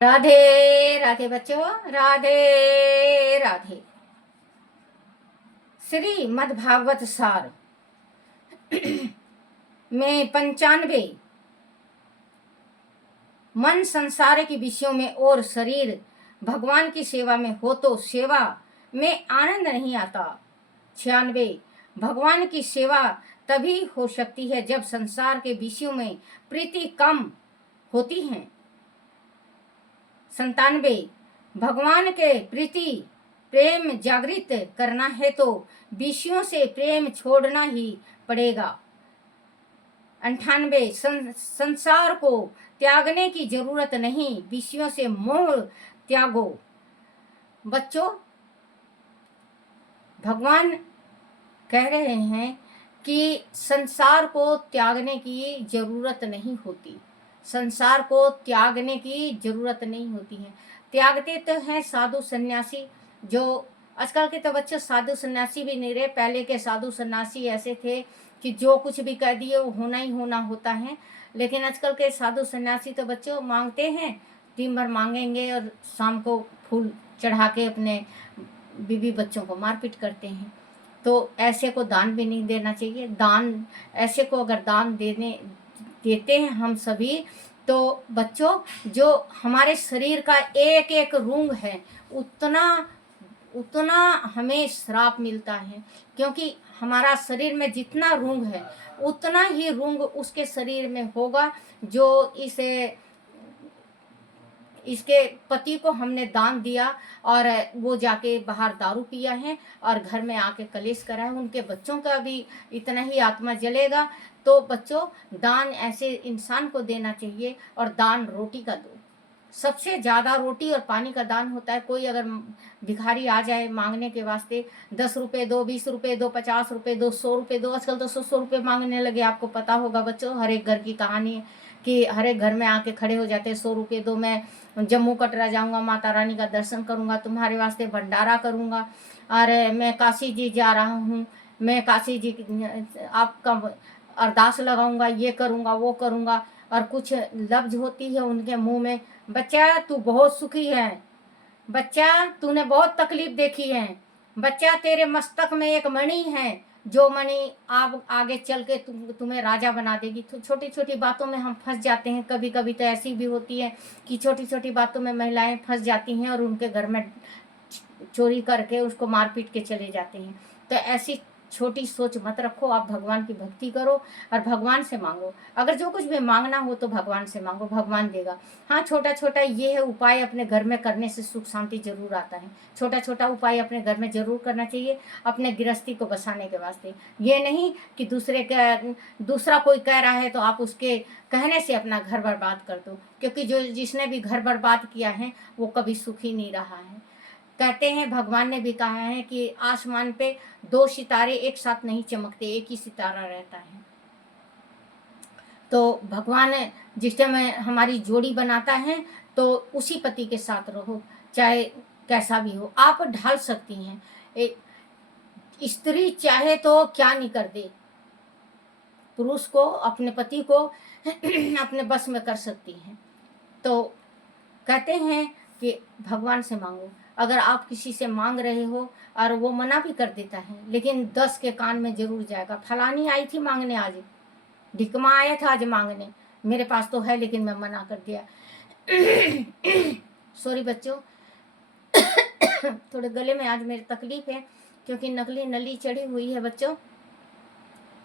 राधे राधे बच्चों, राधे राधे। श्री मद्भागवत सार में 95 मन संसार के विषयों में और शरीर भगवान की सेवा में हो तो सेवा में आनंद नहीं आता। 96 भगवान की सेवा तभी हो सकती है जब संसार के विषयों में प्रीति कम होती है। 97 भगवान के प्रीति प्रेम जागृत करना है तो विषयों से प्रेम छोड़ना ही पड़ेगा। 98 संसार को त्यागने की जरूरत नहीं, विषयों से मोह त्यागो। बच्चों, भगवान कह रहे हैं कि संसार को त्यागने की जरूरत नहीं होती, संसार को त्यागने की जरूरत नहीं होती है। त्यागते तो हैं साधु सन्यासी, जो आजकल के तो बच्चे साधु सन्यासी भी नहीं रहे। पहले के साधु सन्यासी ऐसे थे कि जो कुछ भी कह दिए वो होना ही होना होता है। लेकिन आजकल के साधु सन्यासी तो बच्चों मांगते हैं, दिन भर मांगेंगे और शाम को फूल चढ़ा के अपने बीवी बच्चों को मारपीट करते हैं। तो ऐसे को दान भी नहीं देना चाहिए। दान ऐसे को अगर दान देते हैं हम सभी, तो बच्चों जो हमारे शरीर का एक एक रुंग है उतना हमें श्राप मिलता है, क्योंकि हमारा शरीर में जितना रुंग है उतना ही रुंग उसके शरीर में होगा जो इसके पति को हमने दान दिया और वो जाके बाहर दारू पिया है और घर में आके कलेश करा है, उनके बच्चों का भी इतना ही आत्मा जलेगा। तो बच्चों, दान ऐसे इंसान को देना चाहिए, और दान रोटी का दो। सबसे ज़्यादा रोटी और पानी का दान होता है। कोई अगर भिखारी आ जाए मांगने के वास्ते, 10 रुपये दो, 20 रुपये दो, 50 रुपये दो, 100 रुपये दो, आजकल तो 100 रुपये मांगने लगे। आपको पता होगा बच्चों, हर एक घर की कहानी है कि हर एक घर में आके खड़े हो जाते हैं, 100 रुपये दो, मैं जम्मू कटरा जाऊंगा, माता रानी का दर्शन करूंगा, तुम्हारे वास्ते भंडारा करूंगा, अरे मैं काशी जी जा रहा हूँ, मैं काशी जी आपका अरदास लगाऊंगा, ये करूंगा वो करूंगा। और कुछ लफ्ज होती है उनके मुंह में, बच्चा तू बहुत सुखी है, बच्चा तूने बहुत तकलीफ देखी है, बच्चा तेरे मस्तक में एक मणि है, जो मणि आप आगे चल के तुम्हें राजा बना देगी। तो छोटी छोटी बातों में हम फंस जाते हैं। कभी कभी तो ऐसी भी होती है कि छोटी छोटी बातों में महिलाएं फंस जाती हैं और उनके घर में चोरी करके उसको मार पीट के चले जाते हैं। तो ऐसी छोटी सोच मत रखो, आप भगवान की भक्ति करो और भगवान से मांगो। अगर जो कुछ भी मांगना हो तो भगवान से मांगो, भगवान देगा। हाँ, छोटा छोटा ये है उपाय अपने घर में करने से सुख शांति जरूर आता है। छोटा छोटा उपाय अपने घर में जरूर करना चाहिए अपने गृहस्थी को बसाने के वास्ते। ये नहीं कि दूसरा कोई कह रहा है तो आप उसके कहने से अपना घर बर्बाद कर दो, क्योंकि जिसने भी घर बर्बाद किया है वो कभी सुखी नहीं रहा है। कहते हैं, भगवान ने भी कहा है कि आसमान पे 2 सितारे एक साथ नहीं चमकते, एक ही सितारा रहता है। तो भगवान जिस टाइम हमारी जोड़ी बनाता है तो उसी पति के साथ रहो, चाहे कैसा भी हो। आप ढाल सकती हैं, एक स्त्री चाहे तो क्या नहीं कर दे, पुरुष को, अपने पति को अपने बस में कर सकती हैं। तो कहते हैं कि भगवान से मांगो। अगर आप किसी से मांग रहे हो और वो मना भी कर देता है, लेकिन 10 के कान में जरूर जाएगा, फलानी आई थी मांगने आज, ढिकमा आया था आज मांगने, मेरे पास तो है लेकिन मैं मना कर दिया। सॉरी बच्चों, थोड़े गले में आज मेरी तकलीफ है, क्योंकि नकली नली चढ़ी हुई है बच्चों,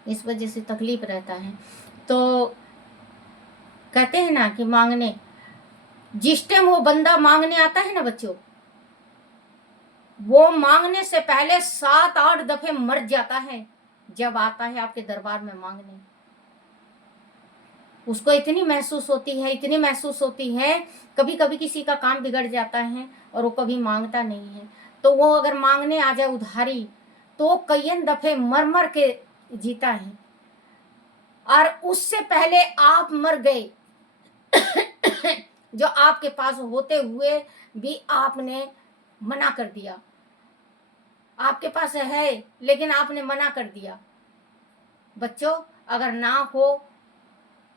इस वजह से तकलीफ रहता है। तो कहते हैं ना कि मांगने, जिस टाइम वो बंदा मांगने आता है ना बच्चों, वो मांगने से पहले 7-8 दफे मर जाता है जब आता है आपके दरबार में मांगने। उसको इतनी महसूस होती है, कभी कभी किसी का काम बिगड़ जाता है और वो कभी मांगता नहीं है, तो वो अगर मांगने आ जाए उधारी तो कई दफे मर मर के जीता है, और उससे पहले आप मर गए। जो आपके पास होते हुए भी आपने मना कर दिया, आपके पास है लेकिन आपने मना कर दिया। बच्चों, अगर ना हो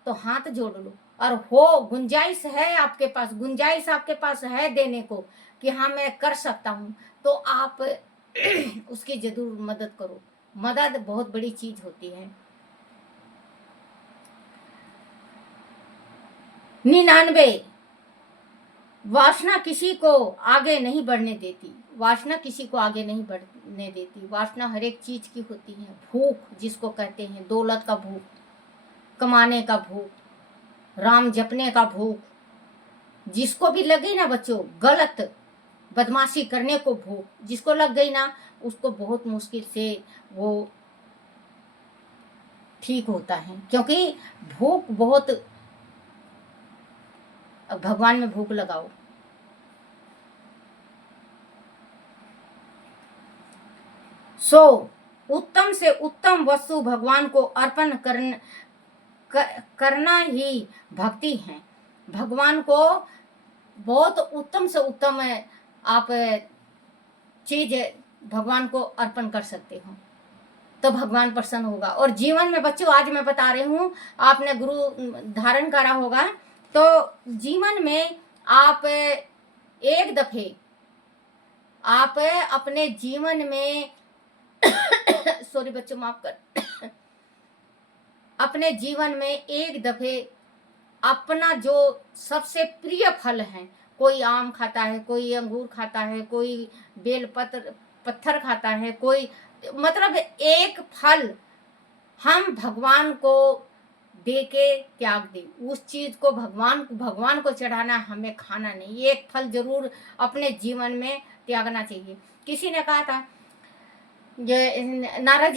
तो हाथ जोड़ लो, और हो गुंजाइश है आपके पास, गुंजाइश आपके पास है देने को कि हाँ मैं कर सकता हूँ, तो आप उसकी जरूर मदद करो। मदद बहुत बड़ी चीज होती है। 99, वासना किसी को आगे नहीं बढ़ने देती। वासना किसी को आगे नहीं बढ़ने देती। वासना हर एक चीज की होती है। भूख जिसको कहते हैं, दौलत का भूख, कमाने का भूख, राम जपने का भूख, जिसको भी लगे ना बच्चों गलत बदमाशी करने को भूख जिसको लग गई ना, उसको बहुत मुश्किल से वो ठीक होता है। क्योंकि भूख बहुत, भगवान में भूख लगाओ। सो उत्तम से उत्तम वस्तु भगवान को अर्पण करना ही भक्ति है। भगवान को बहुत उत्तम से उत्तम आप चीज भगवान को अर्पण कर सकते हो तो भगवान प्रसन्न होगा। और जीवन में बच्चों आज मैं बता रही हूँ, आपने गुरु धारण करा होगा, तो जीवन में आप एक दफे आप अपने जीवन में सॉरी बच्चों माफ कर अपने जीवन में एक दफे अपना जो सबसे प्रिय फल है, कोई आम खाता है, कोई अंगूर खाता है, कोई बेल पत्थर खाता है, कोई मतलब एक फल हम भगवान को दे के त्याग दे। उस चीज को भगवान को चढ़ाना, हमें खाना नहीं। एक फल जरूर अपने जीवन में त्यागना चाहिए। किसी ने कहा था, ये नारद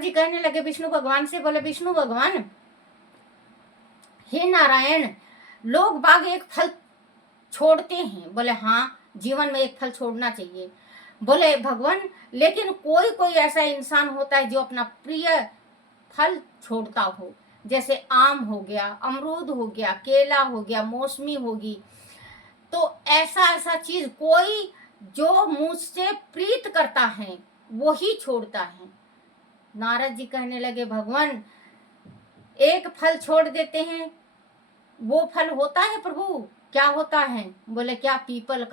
जी कहने लगे विष्णु भगवान से, बोले विष्णु भगवान हे नारायण, लोग बाग एक फल छोड़ते हैं। बोले हाँ, जीवन में एक फल छोड़ना चाहिए। बोले भगवान, लेकिन कोई कोई ऐसा इंसान होता है जो अपना प्रिय फल छोड़ता हो, जैसे आम हो गया, अमरूद हो गया, केला हो गया, मौसमी होगी। तो ऐसा चीज कोई जो मुझसे प्रीत करता है वो ही छोड़ता है। नारद जी कहने लगे भगवान, एक फल छोड़ देते हैं, वो फल होता है प्रभु? क्या होता है? बोले क्या? पीपल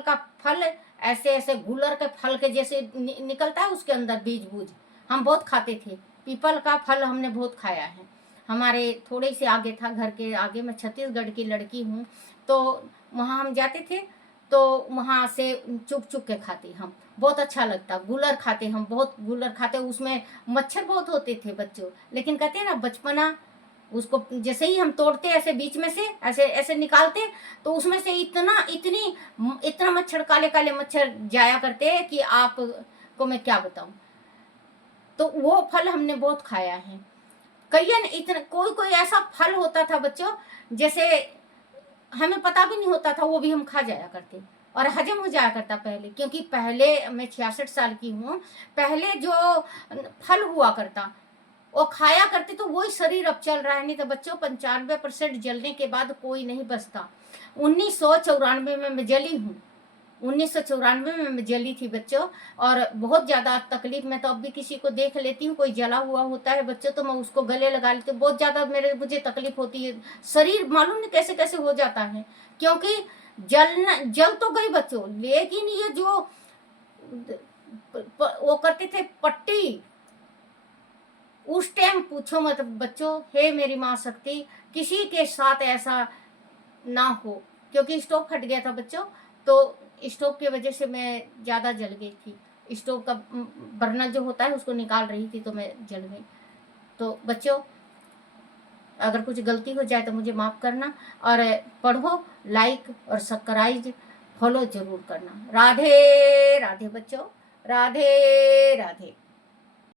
का फल ऐसे ऐसे गुलर के फल के जैसे निकलता है, उसके अंदर बीज बूज। हम बहुत खाते थे पीपल का फल, हमने बहुत खाया है। हमारे थोड़े से आगे था, घर के आगे। मैं छत्तीसगढ़ की लड़की हूँ, तो वहाँ हम जाते थे, तो वहाँ से चुप चुप के खाते हम, बहुत अच्छा लगता। गुलर खाते हम, बहुत गुलर खाते। उसमें मच्छर बहुत होते थे बच्चों, लेकिन कहते हैं ना बचपना, उसको जैसे ही हम तोड़ते ऐसे बीच में से ऐसे ऐसे निकालते, तो उसमें से इतना मच्छर, काले काले मच्छर जाया करते कि आपको मैं क्या बताऊं। तो वो फल हमने बहुत खाया है। कोई ऐसा फल होता था बच्चों, जैसे हमें पता भी नहीं होता था, वो भी हम खा जाया करते और हजम हो जाया करता पहले। क्योंकि पहले, मैं 66 साल की हूँ, पहले जो फल हुआ करता वो खाया करते, तो वही शरीर अब चल रहा है। नहीं तो बच्चों 95% जलने के बाद कोई नहीं बचता। 1994 में मैं जली हूँ, 1994 में मैं जली थी बच्चों, और बहुत ज्यादा तकलीफ में। तो अब भी किसी को देख लेती हूँ कोई जला हुआ होता है बच्चों, तो मैं उसको गले लगा लेती हूँ। बहुत ज्यादा मुझे तकलीफ होती है, शरीर मालूम नहीं कैसे कैसे हो जाता है, क्योंकि जल तो गई बच्चों, लेकिन ये जो वो करते थे पट्टी, उस टाइम पूछो मत बच्चों। हे मेरी माँ शक्ति, किसी के साथ ऐसा ना हो, क्योंकि स्टोव फट गया था बच्चों, तो स्टोव की वजह से मैं ज़्यादा जल गई थी। स्टोव का बर्नर जो होता है उसको निकाल रही थी, तो मैं जल गई। तो बच्चों अगर कुछ गलती हो जाए तो मुझे माफ़ करना, और पढ़ो, लाइक और सब्सक्राइब फॉलो जरूर करना। राधे राधे बच्चों, राधे राधे।